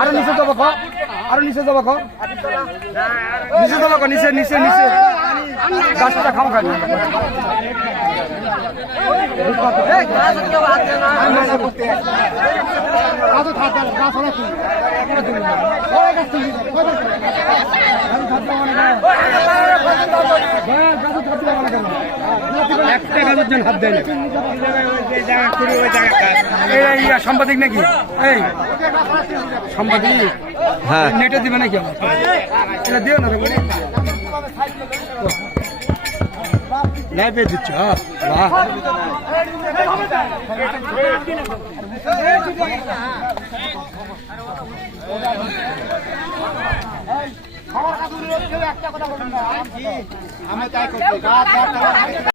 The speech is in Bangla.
আরো নিচে যাবো আরো নিচে যাবো নিচে যাবো নিচে নিচে নিচে গাছটা খাওয়া খাই একটা গাছের জন্য হাত দেয় না সাংবাদিক নাকি এই সাংবাদিক হ্যাঁ নেটে দিবে নাকি এটা দিও না লাইভে দিচ্ছ একটা কথা বলুন না আমি তাই করছি